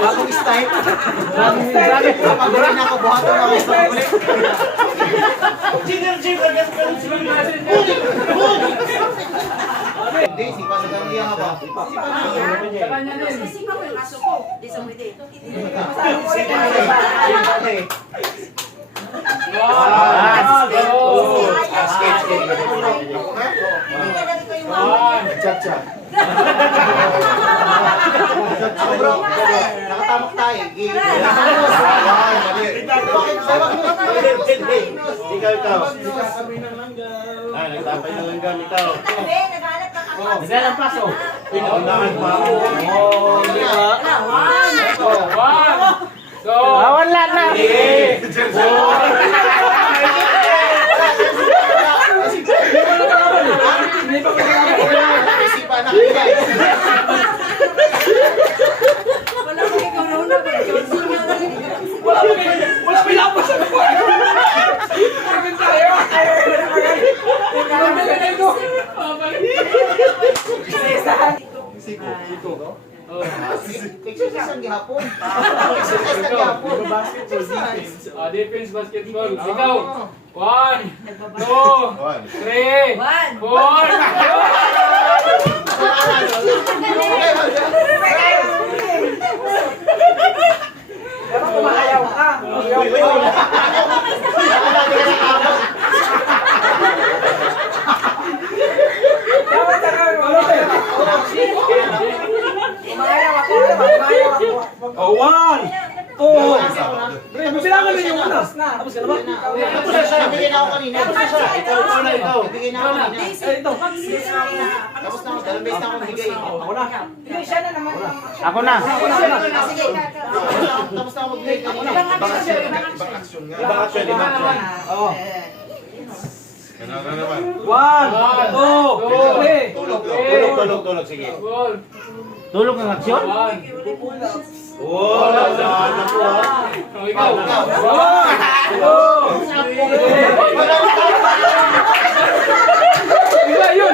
Bagong style. Grabe. Kapag na ako, buhato na ako sa ulit. Hindi, sipa sa kanya nga ba? Sipa na. Sipa ko yung aso ko. Di sa mwede. Chat. Bro, nakatamak tayo. Ikaw. Ay, nagtapay ng langgam, ikaw. Naglalang paso. Ikaw naman pa ako. Di ba? Wala na. Isipan na kaya. Wala ko ikaw na una. Wala pinapos sa ko. Kami tayo. Siko. Exercise ang gihapon. Exercise ang gihapon. Defense basketball. Ikaw. 1, 2, 3, 4. Pero kumakayaw ka. Kumakayaw ako. Oh, 1, 2. Bilangan na yung una. Tapos ka na ba? Tapos na siya. Bigyan ako kanina. Tapos na siya. Ikaw. Bigyan ako kanina. Ito. Tapos na ako. Dalawang beses na ako bigay. Ako na. Hindi, siya na naman. Ako na. Sige, Tapos na ako magbigay kanina. Ibang action. Ibang action. Oo. Ano naman? 1, 2, 3. Tulog. Sige. Tulog ng aksyon? Oh, ano po ha? Ikaw. Iba yun.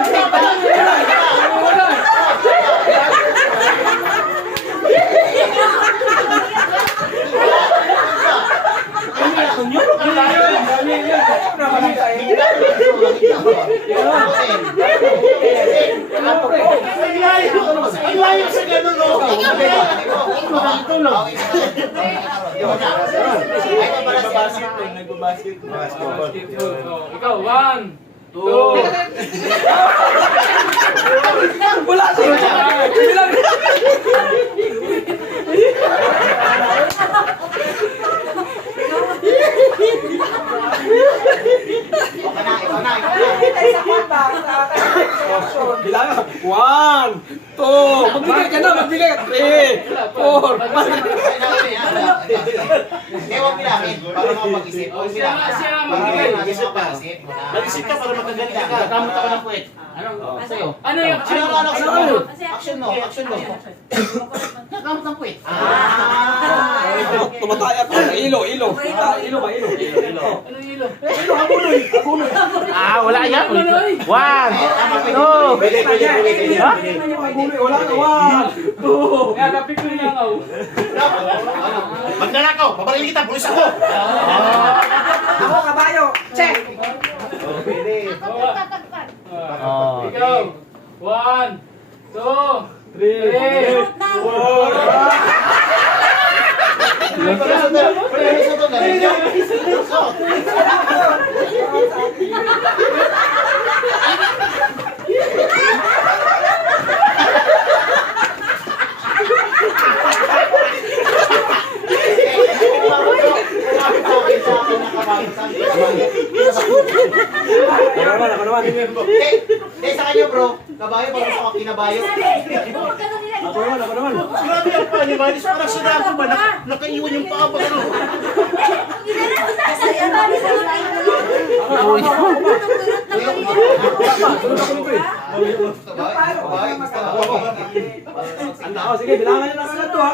Ang layo sa ganun, no? Basketball. Ikaw, 1, 2. Wala siya. Bilang. Bilangan. 1, 2. Magbigay ka na. Magbigay ka. 3, 4, 5. Huwag bilangin. Para makapag-isip. Huwag bilangin. Siya ang Para magbigay. makapag-isip ka. Mag-isip ka para magagaling ka. Nakamot ako ng puwet. Anong sa'yo? Ano yung action? Action mo. Nakamot ng puwet. Tumataya ko. Ilo. Ilo ba? Ilo. Ano ilo? Ilo, habuloy. Wala yan. 1, 2. Ha? Wala ka. 1, 2. Kaya kapit ko niya ako. Magnanakaw. Pabalili kita. Pulis ako. Ako, kabayo. Check. Ikaw. 1, 2, 3, Ako naman. Sa kanya bro, kabayo para sa kinabayo. Ako naman. Grabe ang panimalis, parang sa dako ba? Nakaiwan yung paa ba? Sige, bilangan nyo lang sila to ha.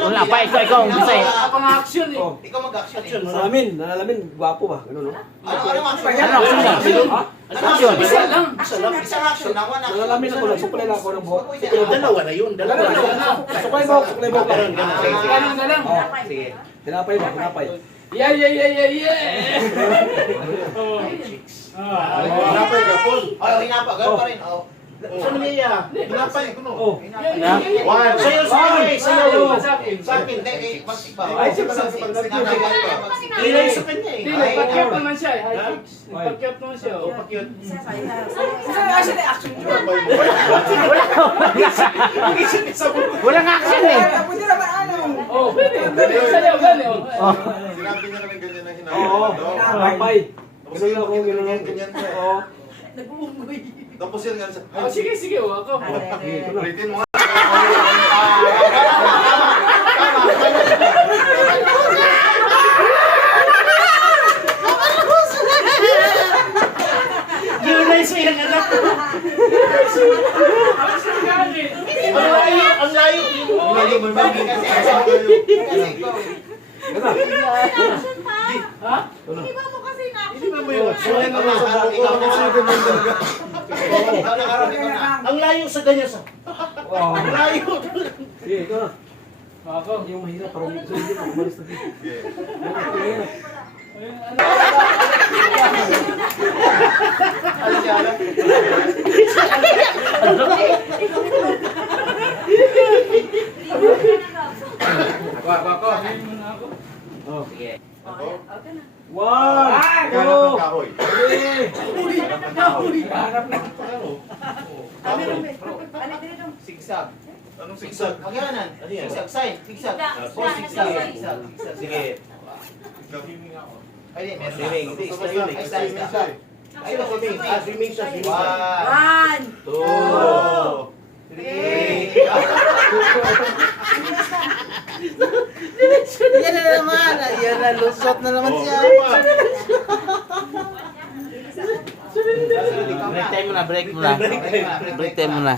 Wala pa, ikaw ang bisay. Pang-action eh. Ikaw mag-action eh. Nalalamin, gwapo ba? Ganun, no? Ano action? Ano Ano action? Ha? action? Isa lang. Isang action lang, one action. Nalalamin ako lang, sukulay lang ako ng buhok. Dalawa na yun, Sukulay buhok lang. Ganun na lang. Sige. Tinapay ba? Tinapay. Yeah. Hinapay ka, Paul. Oh, hinapa, ganun pa rin. Oh. Saan niya? Hinapay ko no. Oh. One. Sa'yo, Sa'yo. sa akin, hindi, Ay, siya pala sa Kilay sa kanya eh. Hindi, nagpakyat naman siya eh. High kicks. Nagpakyat naman siya. Oh. Walang action eh. Pwede naman ano. Oh, pwede. Pwede sayaw ganun. Oh. Sinabi niya na ganyan ang Oo, hinapay. tinapay. Tapos yun ako, ganyan. Oo. Tapos yun nga sa... Oh, sige. Oh, ako. Ulitin mo nga. Yunay sa iyang anak. Ang layo. Hindi mo ba kasi ikaw eh. Ha? Hindi ba mo yun? Ikaw nakarami ka na. Ang layo sa ganyan sa. Oh. Ang layo. Sige, ito na. Ako. Hindi yung mahirap, parang hindi ko umalis na dito. Ano siya? Ako. Oh. Ako. One, Ganap ng two, kahoy. three. Sigsag. Anong sigsag? Maganan. Sigsag sign. Sigsag. Oh, sigsag. Sigsag. Sige. Ay, di, meron na. Hindi, Ay, swimming isa. siya. Ay, swimming. Swimming siya. One. Two. Three. Yan na naman. Yan na, lusot na naman siya. Break time muna. Break time muna.